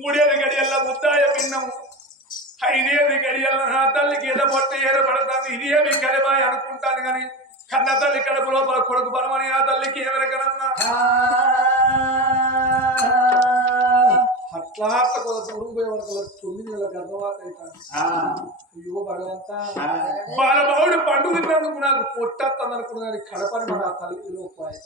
మూడేది గడియల్ల ముద్దాయ పిన్నము ఐదేది గడియల్ల నా తల్లికి ఏదో పొట్ట ఏర్పడతాను ఇదేమి కలిమాయి అనుకుంటాను కానీ కన్న తల్లి కడుపు లోపల కొడుకు బలమని ఆ తల్లికి ఎవరికనన్నా అట్లా దూరం పోయే వరకు 9 నెలల గర్భవాత అవుతాను. అయ్యో భగవంతా బాలబావుడు పండు తిన్నందుకు నాకు పొట్టత్తాను అనుకున్నాను కడపని మన తల్లికి లోపాయి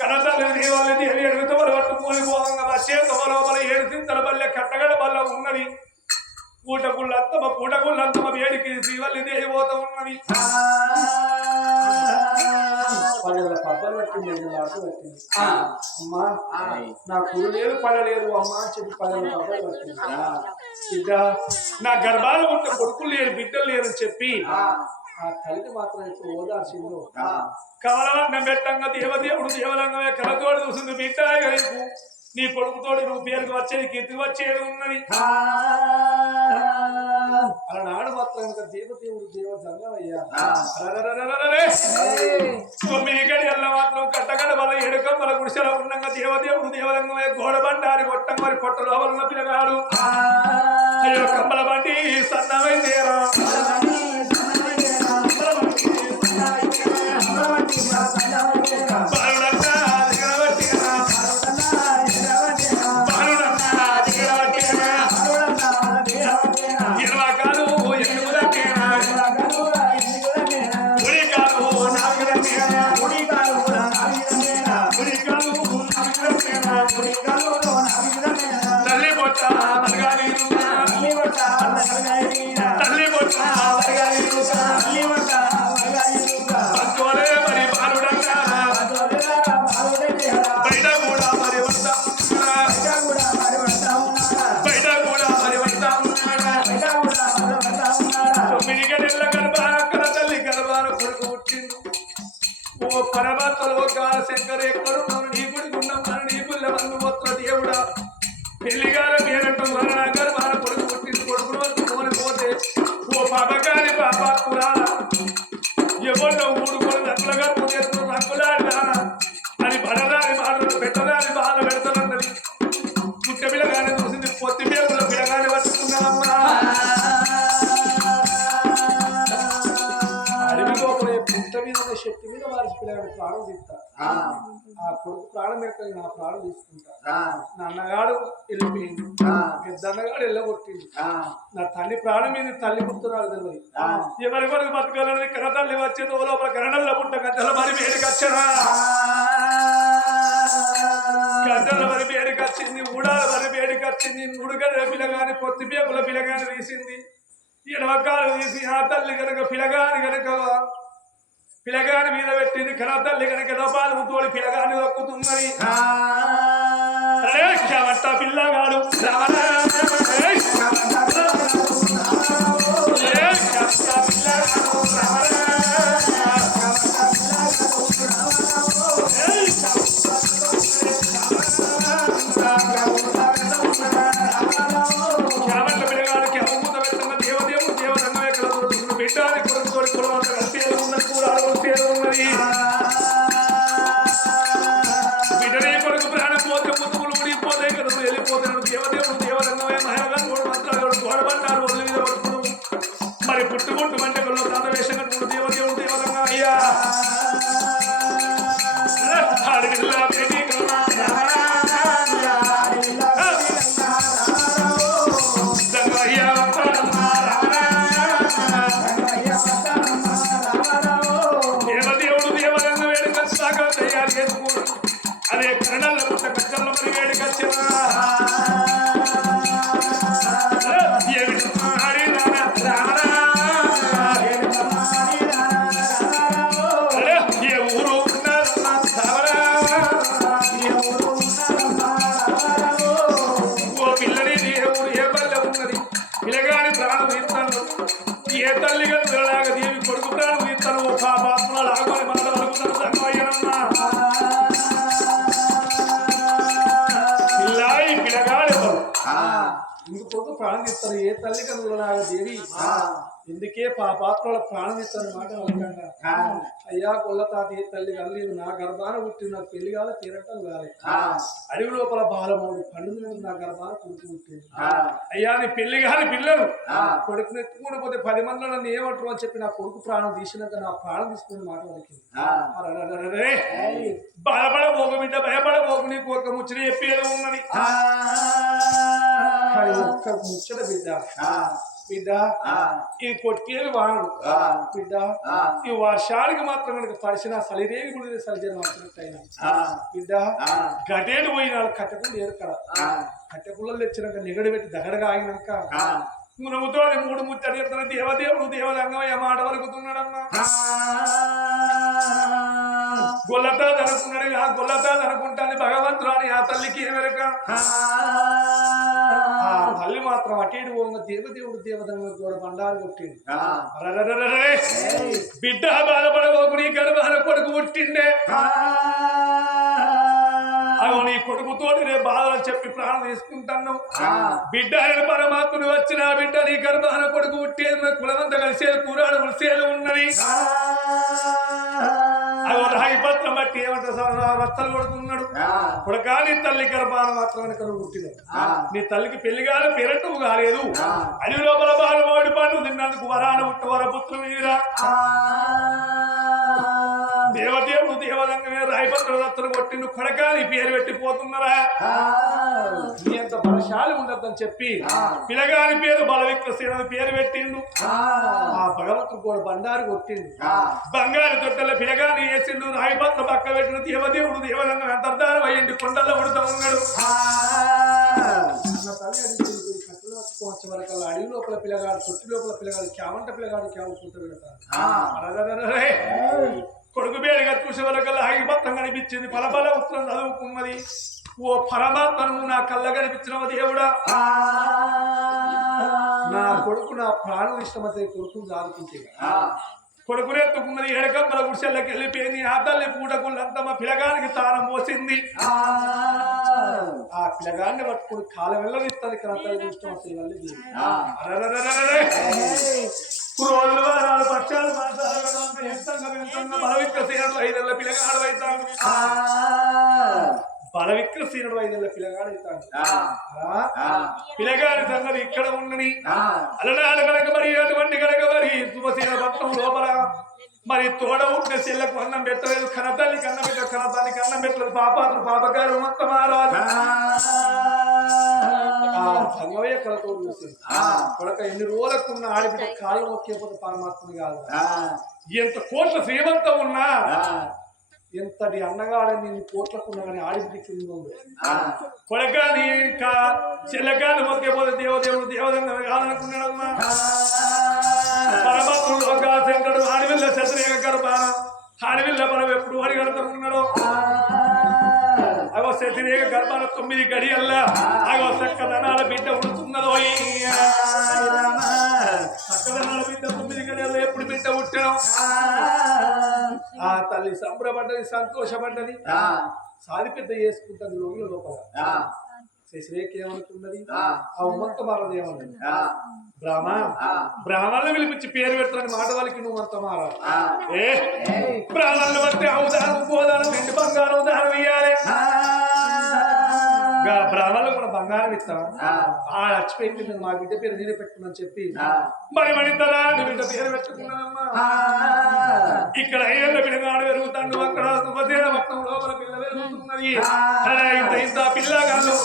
కనతల్లి వాళ్ళని ఎడుగుతో పట్టుకొని పోదాం కదా చేత లోపల 7 చింతల బల్లె కట్టగడ బల్ల ఉన్నది పూటగుళ్ళంతమ వేడికి శ్రీవల్లి దేవిపోతా ఉన్నది పబ్బలు పెట్టింది పెట్టింది అమ్మా నా కూడు లేదు పడలేదు అమ్మా చెప్పి పల్లెల పబ్బలు పెట్టింది బిడ్డ నా గర్భాలు ఉంటే కొడుకులు లేరు బిడ్డలు లేరని చెప్పి ఆ తల్లికి మాత్రం ఇప్పుడు ఓదార్చిందో కావాలన్నా పెట్టంగా దేవదేవుడు దేవరంగమే కలతోడు చూసింది బిడ్డ నీ కొడుకుతోడు నువ్వు పేరుకు వచ్చేది కీర్తికి వచ్చేది ఉన్నది అలనాడు మాత్రం దేవదేవుడు దేవ జంగమయ్యా 9 గడియల్ల మాత్రం కట్టగడ వల్ల ఎడుకమ్మల గుడిసెలో ఉండగా దేవదేవుడు దేవరంగమయ్య గోడబండారి కొట్టం మరి కొట్ట లోపల పిల్లగాడు అయ్యో కమ్మల బండి సన్నమైందేరా పరమాత్మలో శంకర్ ఎక్కడు నీ గుడికున్నాం మన నీ పుల్ల వందు మొత్తం దేవుడా పెళ్లిగాల పేరంటూ మన నగరు మన కొడుకు పుట్టింది కొడుకుని వరకు పోని పోతే ఓ పాపగాని పాపాత్మురా ఎవరిలో ఊడుకొని నక్కులుగా పోయేస్తూ నక్కులాడినా అని పడరాని మాటలు పెట్టరాని బాధ పెడతానన్నది పుట్ట పిల్లగానే చూసింది పొత్తి పేరుల పిల్లగానే పట్టుకున్నామ్మా పుట్ట మీద శక్తి మీద వారి పిల్లగాడు ప్రాణం తీస్తా ఆ కొడుకు ప్రాణం ఎక్కడ నా ప్రాణం తీసుకుంటా నా అన్నగాడు వెళ్ళిపోయింది పెద్ద అన్నగాడు వెళ్ళగొట్టింది నా తల్లి ప్రాణం మీద తల్లి పుట్టురాలు తెలియదు ఎవరి వరకు బతకాలని కనతల్లి వచ్చేది లోపల కరణంలో పుట్ట గద్దల మరి వేడికి వచ్చారా గద్దల మరి వేడికి వచ్చింది ఊడాల మరి వేడికి వచ్చింది ఉడుగడ పిల్లగాని పొత్తి పేపుల పిల్లగాని తీసింది ఎడవకాలు తీసి ఆ తల్లి కనుక పిల్లగాని కనుక పిల్లగాని మీద పెట్టింది కనతల్లి కనుక రూపాయలు తోడి పిల్లగాని దొక్కుతున్నది పిల్లగాడు పిల్లగాడికి అమూత పెట్టిన దేవదేవుడు దేవరంగమే కలదు బిడ్డాన్ని కొడుకుతోడి కులవంత బిడ్డనే కొడుకు ప్రాణం పోతే ముతుకులు ఊడిపోతాయి కదా వెళ్ళిపోతాడు దేవదేవుడు దేవరంగమే మహిళగా మాట్లాడాడు గోడబడ్డారు వదిలి మీద పట్టుకుడు మరి పుట్టుకుంటు మంటలో తాత వేషం కట్టుకుడు దేవదేవుడు దేవరంగా అయ్యా అదే కరణాల పుట్ట కచ్చల్లో మరి వేడికి వచ్చేవా ఏ ఊరు ఓ పిల్లని ఏ ఊరు ఏ బల్లె ఉన్నది పిల్లగాని ప్రాణం ఇస్తాను ఏ తల్లిగా పిల్లలాగా దేవి కొడుకు ప్రాణం ఇస్తాను ఓ పాపాత్మలు ఆగోని మనలో అనుకున్నాను సంగమయ్యనమ్మా పిల్లగాడు ఇందుకోసం ప్రాణం ఇస్తారు ఏ తల్లి కనుగొనలాగా దేవి ఇందుకే పాపాత్మల ప్రాణం ఇస్తాను మాట అనకుండా అయ్యా కొల్ల తాత ఏ తల్లి కలలేదు నా గర్భాన పుట్టిన నాకు పెళ్లి కాలే తీరటం కాలే అడవి లోపల బాలమౌడి పండుగ నా గర్భాన కొడుకు పుట్టింది అయ్యా నీ పెళ్లి కాని పిల్లలు కొడుకుని ఎత్తుకుని పోతే 10 మందిలో నన్ను ఏమంటారు అని చెప్పి నా కొడుకు ప్రాణం తీసినాక నా ప్రాణం తీసుకుని మాట వలికింది బాధపడబోకు బిడ్డ భయపడబోకు నీకు ఒక ముచ్చట చెప్పేది ఉన్నది ఒక్క ముచ్చట బిడ్డ బిడ్డ ఈ కొట్టేది వాడు బిడ్డ ఈ వర్షానికి మాత్రం కనుక పరిచిన సలిరేగి కూడా సలిజనం వచ్చినట్టు అయినా బిడ్డ గడేడు పోయినాడు కట్టెకుళ్ళు ఏరుకడ కట్టెకుళ్ళలు తెచ్చినాక నిగడి పెట్టి దగడగా ఆగినాక మునుముతో 3 ముచ్చట చెప్తున్న దేవదేవుడు దేవదంగమయ్య మాట వలుకుతున్నాడమ్మా గొల్లతాది అనుకున్నాడు ఆ గొల్లతాది అనుకుంటాను భగవంతురాని ఆ తల్లికి ఏమెరక తల్లి మాత్రం అటేడు పోగా దేవదేవుడు దేవదంగ కూడా బండాలు కొట్టింది బిడ్డ బాధపడబోకు నీ గర్భాన కొడుకు పుట్టిండే అగో నీ కొడుకుతోటి రేపు బాధలు చెప్పి ప్రాణం తీసుకుంటాను బిడ్డ ఆయన పరమాత్ముడు వచ్చిన బిడ్డ నీ గర్భాన కొడుకు పుట్టేది కులమంతా కలిసేది కూరాడు ఉలిసేది ఉన్నది అగో రాగి పత్రం బట్టి ఏమంటారు రత్తలు కొడుతున్నాడు కొడుకా నీ తల్లి గర్భాన మాత్రమే కనుక పుట్టినది నీ తల్లికి పెళ్లి కాదు పేరట్టు కాలేదు అడవి లోపల బాలవాడి పండు తిన్నందుకు వరాన పుట్ట వరపుత్రం మీరా దేవదేవుడు దేవదంగమే రాయపత్ర రత్తలు కొట్టిండు కొడకా నీ పేరు పెట్టిపోతున్నారా నీ అంత బలశాలి ఉండద్దని చెప్పి పిల్లగాని పేరు బలవిక్రసేన పేరు పెట్టిండు ఆ భగవంతుడు కూడా బండారు కొట్టిండు బంగారు తొట్టెల పిల్లగాని వేసిండు రాయపత్ర పక్క పెట్టిన దేవదేవుడు దేవదంగం అంతర్ధానం అయ్యింది కొండల్లో ఉడుతూ ఉన్నాడు వరకు అడివి లోపల పిల్లగాడు తొట్టి లోపల పిల్లగాడు క్యావంట పిల్లగాడు క్యావుకుంటూ పెడతారు కొడుకు పేరుగా చూసే వరకు ఆగిపత్రం కనిపించింది పలబల ఉత్తరం చదువుకున్నది ఓ పరమాత్మను నా కళ్ళ కనిపించిన దేవుడా నా కొడుకు నా ప్రాణం ఇష్టమైతే కొడుకును సాదుకుంటే కొడుకునెత్తుకున్నది ఎడకంబల గుడిసెళ్ళకి వెళ్ళిపోయింది ఆ తల్లి పూటకుళ్ళంతా మా పిల్లగానికి తానం పోసింది ఆ పిల్లగాన్ని పట్టుకుని కాల వెళ్ళనిస్తుంది కథలు ఇష్టం వస్తాయి రోజులు వారాలు పక్షాలు బలవిక్రసీనుడు 5 ఏళ్ల పిల్లగాడు అవుతాడు బలవిక్రసీనుడు 5 ఏళ్ల పిల్లగాడు అవుతాడు పిల్లగాడి సంగతి ఇక్కడ ఉండని అలనాడు కనుక మరి అటువంటి కనుక మరి శుభశీల పట్నం లోపల మరి తోడ ఉంటే చెల్లకు అన్నం పెట్టలేదు కనతల్లికి అన్నం పెట్టలేదు కనతానికి అన్నం పెట్టలేదు పాపాత్ర పాపగారు మొత్తం సంగవయ్య కళతో చూసింది కొడక ఎన్ని రోజులకున్న ఆడిబిడ్డ కాళ్ళు మొక్కేపోతే పరమాత్మని కాదు ఎంత కోట్ల శ్రీమంతం ఉన్నా ఎంతటి అన్నగాడని నేను కోట్లకున్నా కానీ ఆడిబిడ్డకి కొడక నీ చెల్లగాని మొక్కేపోతే దేవదేవుడు దేవదంగా కాదనుకున్నాడమ్మా పరమాత్ముడు ఒక శంకరుడు ఆడివిల్ల శత్రేక గర్భాన ఆడివిల్ల మనం ఎప్పుడు అడిగడుతున్నాడో అగో శత్రేక గర్భాన 9 గడియల్లా అగో చక్కదనాల బిడ్డ ఉడుతున్నదో చక్కదనాల బిడ్డ 9 గడియల్లో ఎప్పుడు బిడ్డ పుట్టడం ఆ తల్లి సంబరపడ్డది సంతోషపడ్డది సాది పెద్ద చేసుకుంటుంది లోపల శశిరేఖ ఏమనుకున్నది ఆ ఉమంత మారది ఏమన్నది బ్రాహ్మణులు పిలిపించి పేరు పెట్టాలని మాట వాళ్ళకి నువ్వు అంత మారా బ్రాహ్మణులు బట్టి అవదానం గోదానం 2 బంగారం దానం ఇయ్యాలి బ్రాహ్మణులు కూడా బంగారం ఇస్తాం ఆ చచ్చిపోయింది మా బిడ్డ పేరు నేనే పెట్టుకున్నాను చెప్పి మరి మణితరా బిడ్డ పేరు పెట్టుకున్నానమ్మా ఇక్కడ 5 ఏళ్ల పిల్లగాడు పెరుగుతాడు అక్కడ శుభదేవ పట్నం లోపల పిల్ల పెరుగుతున్నది ఇంత పిల్లగాళ్ళు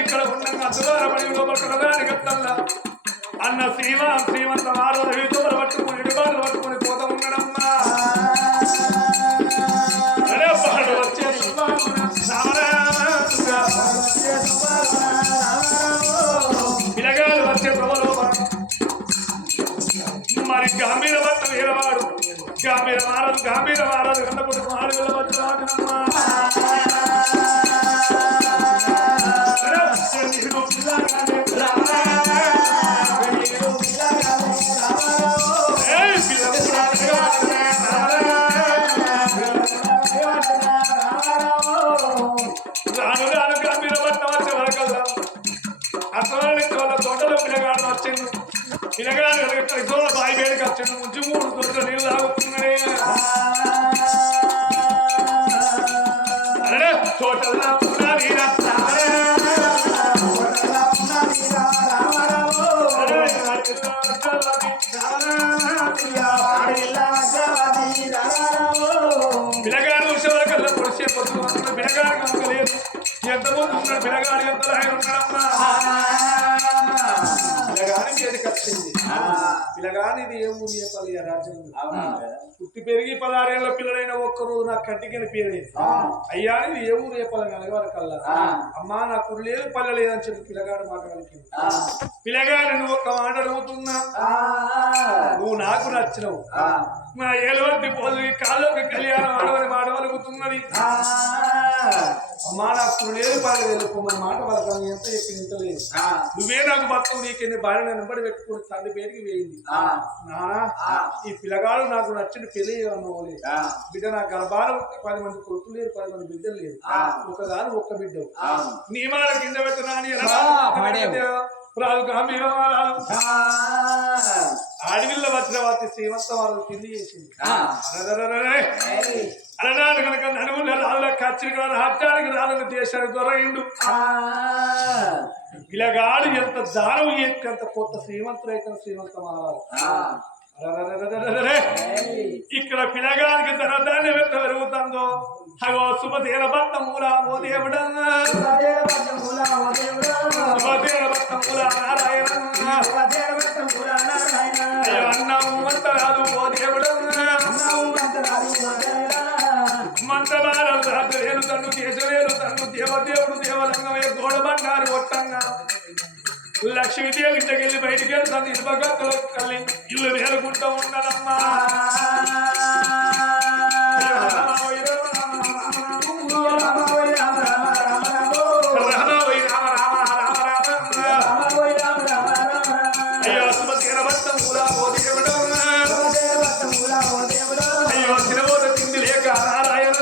ఇక్కడ ఉండగా అద్దారపడి లోపలికి గట్టల్లా అన్న శ్రీమంత మారో పట్టుకుని పట్టుకుని పోతా ఉండడం గాంభీర మారదు కన్నప్పుడు మాడుగుల వచ్చానమ్మా రాను రాను గంభీర పట్ట వచ్చే వరకల్లా అసలు వాళ్ళ తోటలో పిల్లగాడు వచ్చిండు పిల్లగాడు బాయి వేడికి వచ్చిండు ముంచి 3 తోటలో నీళ్ళు తాగుతున్నాడే అరే తోటల్లో పిల్లగాడు ఉషవరకల్లా పొడిచే పొద్దు పిల్లగాడు కనుకలేదు ఎంతమంది ఉన్నాడు పిల్లగాడు ఎంత ఆయన ఉన్నాడమ్మా పిల్లగానికి ఏది వచ్చింది పిల్లగాని ఇది ఏ ఊరి చెప్పాలి రాజ్యం పుట్టి పెరిగి 16 ఏళ్ళ పిల్లలైన ఒక్కరోజు నా కంటికి పేరేది అయ్యా ఇది ఏ ఊరు చెప్పాలని అలగవరకల్లా అమ్మా నా కురు లేదు పల్లె లేదని చెప్పి పిల్లగాడు మాట కలిగింది పిల్లగాడు నువ్వు ఒక్క మాట అడుగుతున్నా నువ్వు నాకు నచ్చినవు నా ఏలువంటి పోదు కాళ్ళకి కళ్యాణం ఆడవని మాట వలుగుతున్నది అమ్మా నాకు కురు లేదు పల్లె లేదు మన మాట వలకాలి ఎంత చెప్పి ఇంత లేదు నువ్వే నాకు భక్తులు నీకెన్ని భార్య వెంబడి పెట్టుకుని తండ్రి పేరుకి వేయింది నానా ఈ పిల్లగాడు నాకు నచ్చిన పెళ్లి అన్నోలేదు బిడ్డ నా గర్భాలు 10 మంది కొడుకులు లేరు 10 మంది బిడ్డలు లేరు ఒకదాని ఒక్క బిడ్డ నీ మాట కింద పెట్టినా రాజు గాంభీర అడవిల్ల వజ్రవాతి శ్రీమంత వారు తిండి చేసింది అలనాడు కనుక నడుముల రాళ్ళ కచ్చిగా రాజ్యానికి రాళ్ళని దేశానికి దొరయిండు పిల్లగాడు ఎంత దానం ఎంత కొత్త శ్రీమంతులైతే శ్రీమంతమారాలు ఇక్కడ పిల్లగానికి ధనధాన్యం ఎంత పెరుగుతుందో అగో శుభదేన భక్తమూలా ఓ దేవుడా శుభదేన భక్తమూలా నారాయణ అన్నం మంతరాదు ఓ దేవుడా మంతరాలు రాజులేలు తన్ను దేశవేలు తన్ను దేవదేవుడు దేవలంగమే గోడ బంగారు కొట్టంగా లక్ష్మీదేవి ఇంటికెళ్ళి బయటికి వెళ్తాను ఇసుపగత్తులో కళ్ళి ఇల్లు వేలుకుంటూ ఉండదమ్మా అయ్యో సుమతీర భక్తం కూడా ఓ దేవుడు అయ్యో తినబోత తిండి లేక నారాయణ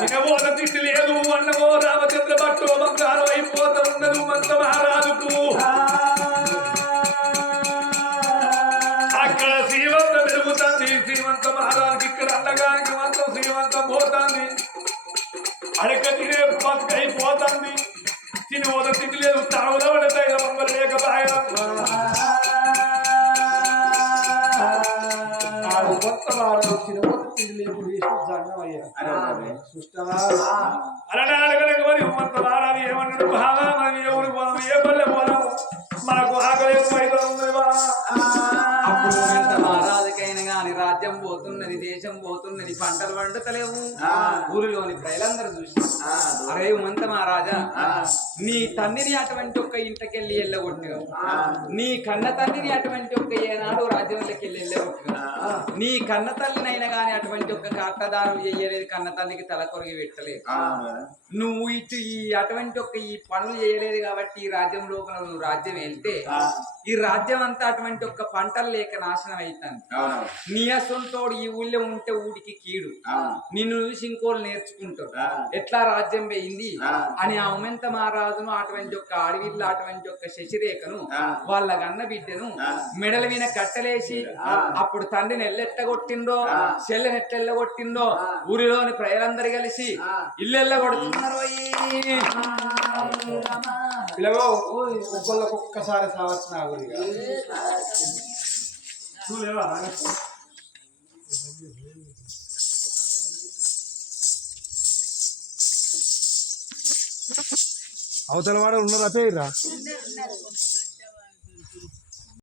తినబోత తిండి లేదు అన్నమో రామచంద్ర భట్టు బంగారం అయిపోతా ఉన్నది మంత మహారాజుకు అక్కడ శ్రీమంతం పెరుగుతుంది శ్రీమంత మహారాజుకి ఇక్కడ అండగానికి మంత్రం శ్రీమంతం పోతుంది అడక తినే బతుకు అయిపోతుంది తినబోత తిండి లేదు తాగులో పడతాయి మంగళ లేకపోయా కొత్త వారు తినబోత తిండి లేకుండా జంగమయ్యా అలనాడు కనుక మరి ఉమ్మంత వారాలు ఏమన్నాడు బాగా మనం ఎవరు పోదాం ఏ పల్లె పోదాము మనకు ఆకలి అప్పుడు ఎంత మహారాజుకైనా గాని రాజ్యం పోతున్నది దేశం పోతున్నది పంటలు వండుతలేవు ఊరిలోని ప్రజలందరూ చూసి అరే ఉమంత మహారాజా నీ తండ్రిని అటువంటి ఒక్క ఇంటికెళ్ళి వెళ్ళగొట్టుగా నీ కన్న తండ్రిని అటువంటి ఒక్క ఏనాడు రాజ్యంలోకి వెళ్ళగొట్టుగా నీ కన్న తల్లినైనా గాని అటువంటి ఒక్క కట్టదానం చేయలేదు కన్న తల్లికి తల కొరిగి పెట్టలేదు నువ్వు ఇటు ఈ అటువంటి ఒక్క ఈ పనులు చేయలేదు కాబట్టి ఈ రాజ్యం లోపల నువ్వు రాజ్యం వెళ్తే ఈ రాజ్యం అంతా అటువంటి ఒక్క పంటలు లేక నాశనం అవుతాను నీ అసొంతోడు ఈ ఊళ్ళో ఉంటే ఊడికి కీడు నిన్ను చూసి ఇంకోళ్ళు నేర్చుకుంటారు ఎట్లా రాజ్యం పోయింది అని ఆ ఉమంత మహారాజును అటువంటి ఒక్క అడవిల్లో అటువంటి ఒక్క శశిరేఖను వాళ్ళ గన్న బిడ్డను మెడల మీద కట్టలేసి అప్పుడు తండ్రిని ఎల్లెట్టగొట్టిందో చెల్లెని ఎట్లెళ్ళగొట్టిందో ఊరిలోని ప్రజలందరూ కలిసి ఇల్లు ఎల్లగొడుతున్నారు పిల్లగో ఒక్కళ్ళకు ఒక్కసారి సావచ్చిన ఆగుడిగా చూలేవా అవతల వాడు ఉన్నారు అతేరా